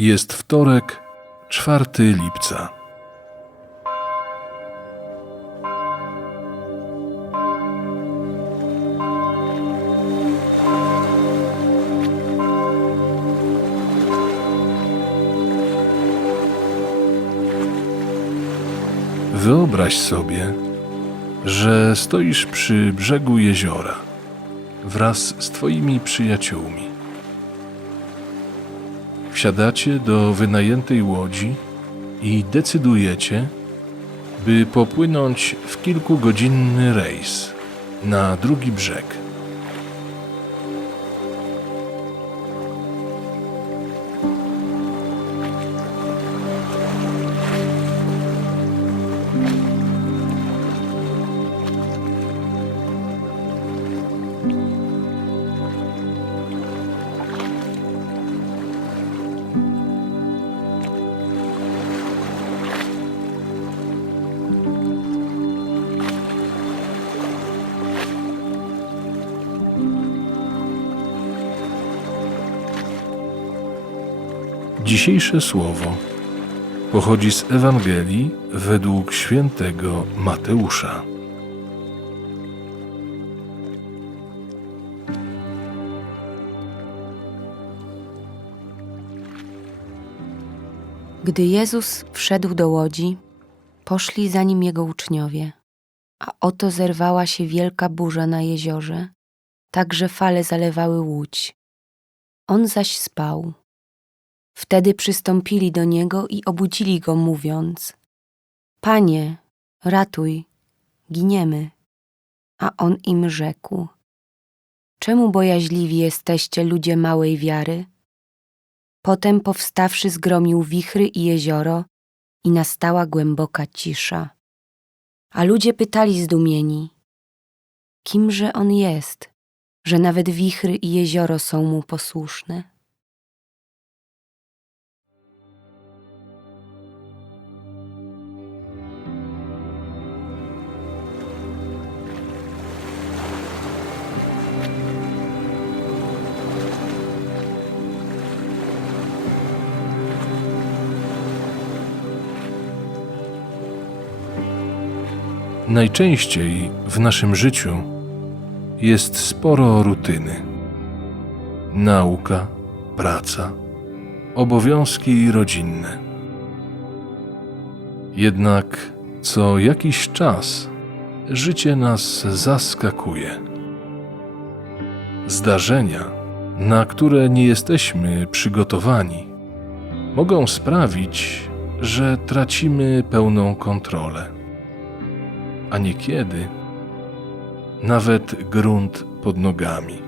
Jest wtorek, 4 lipca. Wyobraź sobie, że stoisz przy brzegu jeziora wraz z twoimi przyjaciółmi. Wsiadacie do wynajętej łodzi i decydujecie, by popłynąć w kilkugodzinny rejs na drugi brzeg. Dzisiejsze słowo pochodzi z Ewangelii według świętego Mateusza. Gdy Jezus wszedł do łodzi, poszli za nim jego uczniowie, a oto zerwała się wielka burza na jeziorze, tak że fale zalewały łódź. On zaś spał. Wtedy przystąpili do niego i obudzili go, mówiąc: Panie, ratuj, giniemy. A on im rzekł: Czemu bojaźliwi jesteście, ludzie małej wiary? Potem powstawszy zgromił wichry i jezioro i nastała głęboka cisza. A ludzie pytali zdumieni, kimże on jest, że nawet wichry i jezioro są mu posłuszne? Najczęściej w naszym życiu jest sporo rutyny. Nauka, praca, obowiązki rodzinne. Jednak co jakiś czas życie nas zaskakuje. Zdarzenia, na które nie jesteśmy przygotowani, mogą sprawić, że tracimy pełną kontrolę a niekiedy nawet grunt pod nogami.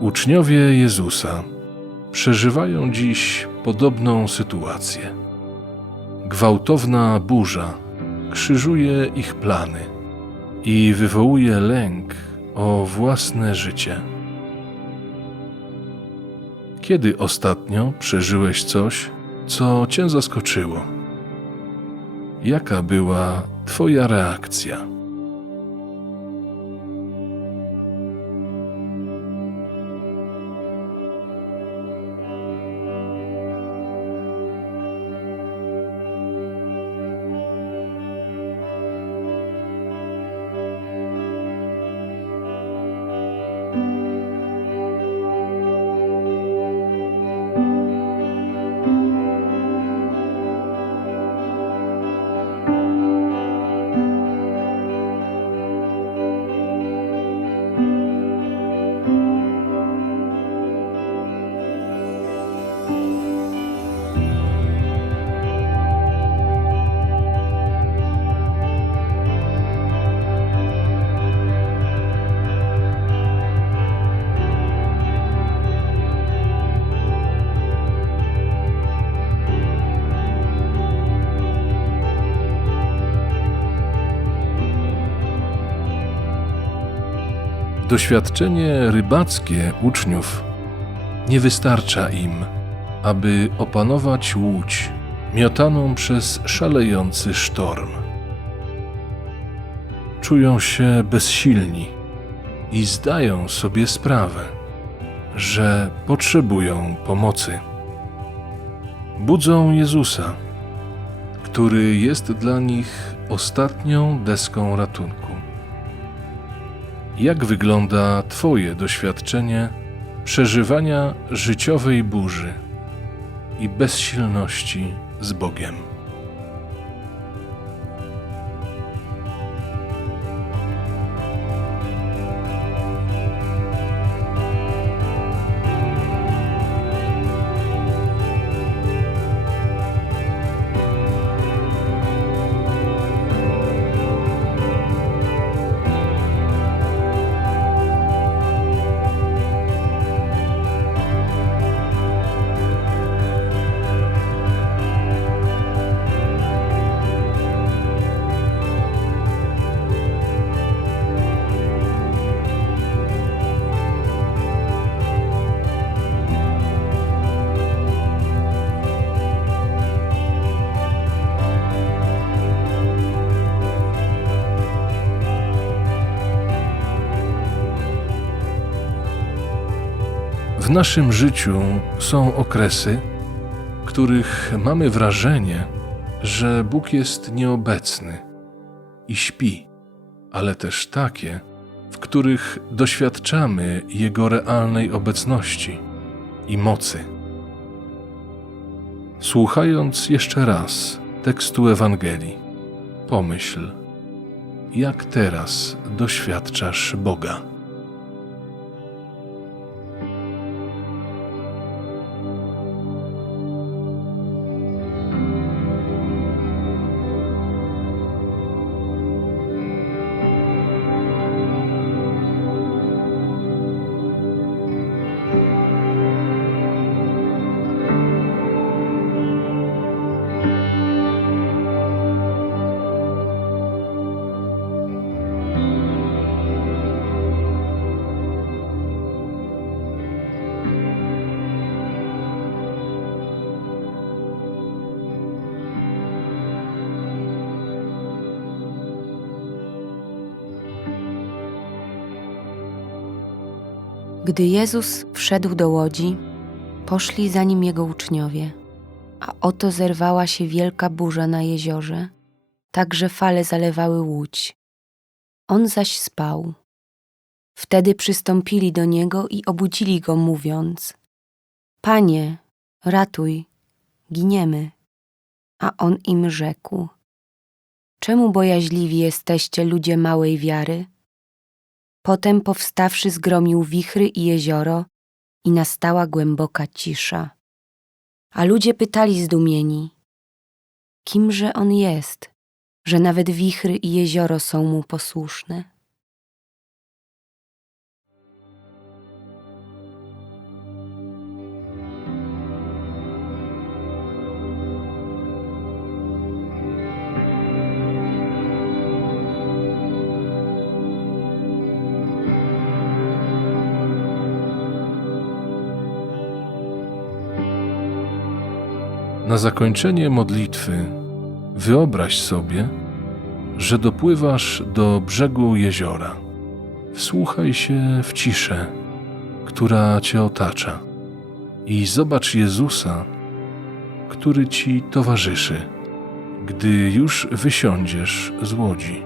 Uczniowie Jezusa przeżywają dziś podobną sytuację. Gwałtowna burza krzyżuje ich plany i wywołuje lęk o własne życie. Kiedy ostatnio przeżyłeś coś, co cię zaskoczyło? Jaka była Twoja reakcja? Doświadczenie rybackie uczniów nie wystarcza im, aby opanować łódź miotaną przez szalejący sztorm. Czują się bezsilni i zdają sobie sprawę, że potrzebują pomocy. Budzą Jezusa, który jest dla nich ostatnią deską ratunku. Jak wygląda Twoje doświadczenie przeżywania życiowej burzy i bezsilności z Bogiem? W naszym życiu są okresy, których mamy wrażenie, że Bóg jest nieobecny i śpi, ale też takie, w których doświadczamy Jego realnej obecności i mocy. Słuchając jeszcze raz tekstu Ewangelii, pomyśl, jak teraz doświadczasz Boga. Gdy Jezus wszedł do łodzi, poszli za nim jego uczniowie, a oto zerwała się wielka burza na jeziorze, tak że fale zalewały łódź. On zaś spał. Wtedy przystąpili do niego i obudzili go, mówiąc: Panie, ratuj, giniemy. A on im rzekł: Czemu bojaźliwi jesteście, ludzie małej wiary? Potem powstawszy zgromił wichry i jezioro i nastała głęboka cisza. A ludzie pytali zdumieni, kimże on jest, że nawet wichry i jezioro są mu posłuszne? Na zakończenie modlitwy wyobraź sobie, że dopływasz do brzegu jeziora. Wsłuchaj się w ciszę, która cię otacza, i zobacz Jezusa, który ci towarzyszy, gdy już wysiądziesz z łodzi.